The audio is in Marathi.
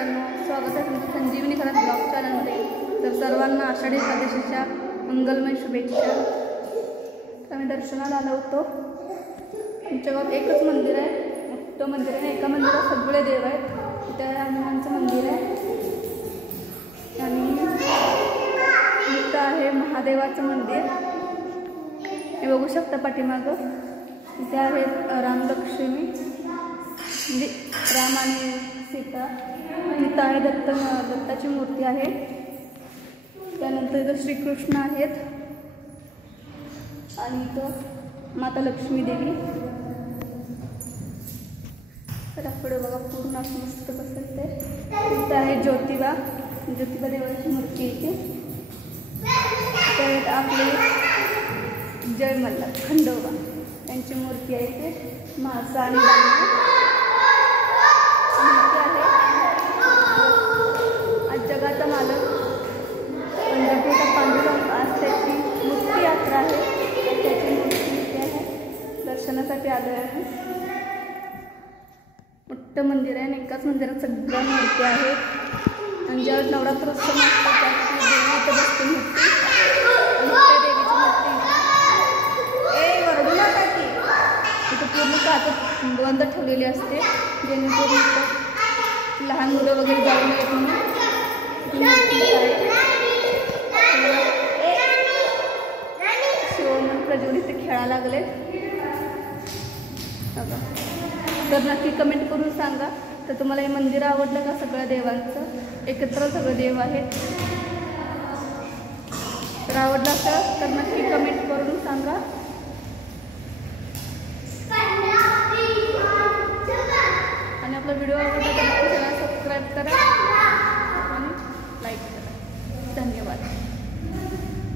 मित्रांनो, स्वागत आहे तुमचं संजीवनी खरात ब्लॉग चॅनलमध्ये। तर सर्वांना आषाढी एकादशीच्या मंगलमय शुभेच्छा। तर आम्ही दर्शनाला आलो होतो। आमच्या गावात एकच मंदिर आहे, मोठं मंदिर आहे। एका मंदिरात सगळे देव आहेत। इथे हनुमानचं मंदिर आहे आणि इथं आहे महादेवाचं मंदिर। हे बघू शकता पाठीमागं। इथे आहेत राम लक्ष्मी, म्हणजे राम आणि सीता। इथं आहे दत्ताची मूर्ती आहे। त्यानंतर इथं श्रीकृष्ण आहेत आणि इथं माता लक्ष्मी देवी। तर पुढे बघा पूर्ण असं मस्त कसं ते। इथं आहे ज्योतिबा देवाची मूर्ती इथे। तर आपले जय मल्हार खंडोबा त्यांची मूर्ती आहे इथे। मासा आणि आज जगाचा मालक पंढरपूरचा पांडुरंग, आज त्याची मुक्ती यात्रा आहे। त्याची मूर्ती इथे आहे, दर्शनासाठी आलो आहे। मोठं मंदिर आहे आणि एकाच मंदिरात सगळ्या मूर्ती आहेत। आणि ज्यावेळेस नवरात्रोत्सव असतो त्याची देवी इथं बसते मूर्ती। त्या देवीची मूर्ती वरडू नका की इथं पूर्ण काचत बंद ठेवलेली असते, जेणेकरून इथं लहान मुलं वगैरे जाऊ नयेत म्हणून। शिवमन प्रज्वल इथे खेळायला लागले। तर नक्की कमेंट करून सांगा तर तुम्हाला हे मंदिर आवडलं का? सगळ्या देवांचं एकत्र सगळे देव आहेत। तर आवडलं असेल तर नक्की कमेंट करून सांगा आणि आपला व्हिडिओ आवडला तर चॅनल सबस्क्राईब करा आणि लाईक करा। धन्यवाद।